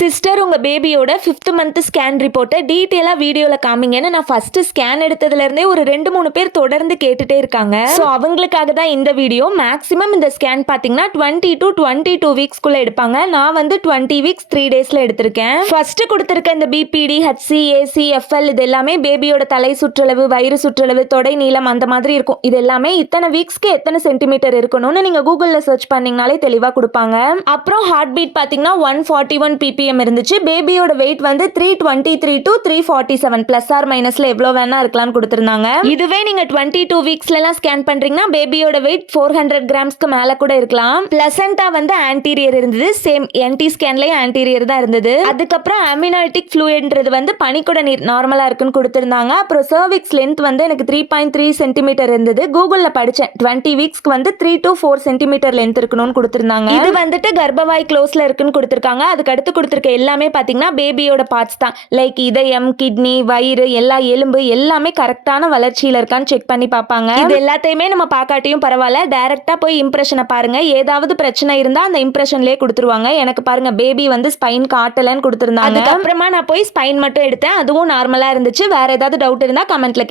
Sister உங்கள் பேபியோட 5th month scan ரிப்போர்ட்டை டீட்டெயிலாக வீடியோவில் காமிங்கன்னு நான் ஃபஸ்ட்டு ஸ்கேன் எடுத்ததுலேருந்தே ஒரு 2-3 பேர் தொடர்ந்து கேட்டுகிட்டே இருக்காங்க. ஸோ அவங்களுக்காக தான் இந்த வீடியோ. மேக்ஸிமம் இந்த ஸ்கேன் பார்த்தீங்கன்னா 20 to 22 வீக்ஸ்க்குள்ளே எடுப்பாங்க. நான் வந்து 20 வீக்ஸ் 3 டேஸில் எடுத்திருக்கேன். ஃபஸ்ட்டு கொடுத்துருக்க இந்த பிபிடி, ஹச்சி, ஏசி, எஃப்எல் இது எல்லாமே பேபியோட தலை சுற்றளவு, வயிறு சுற்றளவு, தொடை நீளம் அந்த மாதிரி இருக்கும். இது எல்லாமே இத்தனை வீக்ஸ்க்கு எத்தனை சென்டிமீட்டர் இருக்கணும்னு நீங்கள் கூகுளில் சர்ச் பண்ணிங்கனாலே தெளிவாக கொடுப்பாங்க. அப்புறம் ஹார்ட் பீட் பார்த்தீங்கன்னா 141 ppm இருந்துச்சு. பேபியோட வெயிட் வந்து 323 to 347 பிளஸ் ஆர் மைனஸ்ல எவ்வளோ வேணா இருக்கலாம்னு கொடுத்துருந்தாங்க. இதுவே நீங்க 22 வீக்ஸ்லாம் ஸ்கேன் பண்றீங்கன்னா பேபியோட வெயிட் 400 கிராம்ஸ்க்கு மேல கூட இருக்கலாம். பிளசண்டா வந்து ஆன்டீரியர் இருந்தது. சேம் என்டி ஸ்கேன்லயும் ஆன்டீரியர் தான் இருந்தது. அதுக்கப்புறம் அமினாய்டிக் ஃப்ளூயிட்ன்றது வந்து பனிக்கூட நீர் நார்மலா இருக்குன்னு கொடுத்துருந்தாங்க. அப்புறம் சர்விக்ஸ் லென்த் வந்து எனக்கு 3.3 சென்டிமீட்டர் இருந்தது. கூகுள்ல படிச்சேன் 20 வீக்ஸ்க்கு வந்து 3 to 4 சென்டிமீட்டர் லென்த் இருக்கணும்னு கொடுத்துருந்தாங்க. இது வந்துட்டு கர்ப்பவாய் க்ளோஸ்ல இருக்குன்னு கொடுத்துருக்காங்க. அதுக்கு அடுத்து கொடுத்துருக்க எல்லாமே பார்த்தீங்கன்னா பேபியோட பார்ட்ஸ் தான். லைக் இதயம், கிட்னி, வயிறு, எல்லா எலும்பு எல்லாமே கரெக்டான வளர்ச்சியில் இருக்கான்னு செக் பண்ணி பார்ப்பாங்க. இது எல்லாத்தையுமே நம்ம பார்க்காட்டியும் பரவாயில்ல, டைரக்டா போய் இம்ப்ரெஷனை பாருங்க. ஏதாவது பிரச்சனை இருந்தா அந்த இம்ப்ரெஷன்லேயே கொடுத்துருவாங்க. எனக்கு பாருங்க பேபி வந்து ஸ்பைன் காட்டலன்னு கொடுத்துருந்தாங்க. அதுக்கப்புறமா நான் போய் ஸ்பைன் மட்டும் எடுத்தேன். அதுவும் நார்மலா இருந்துச்சு. வேற ஏதாவது டவுட் இருந்தா கமெண்ட்ல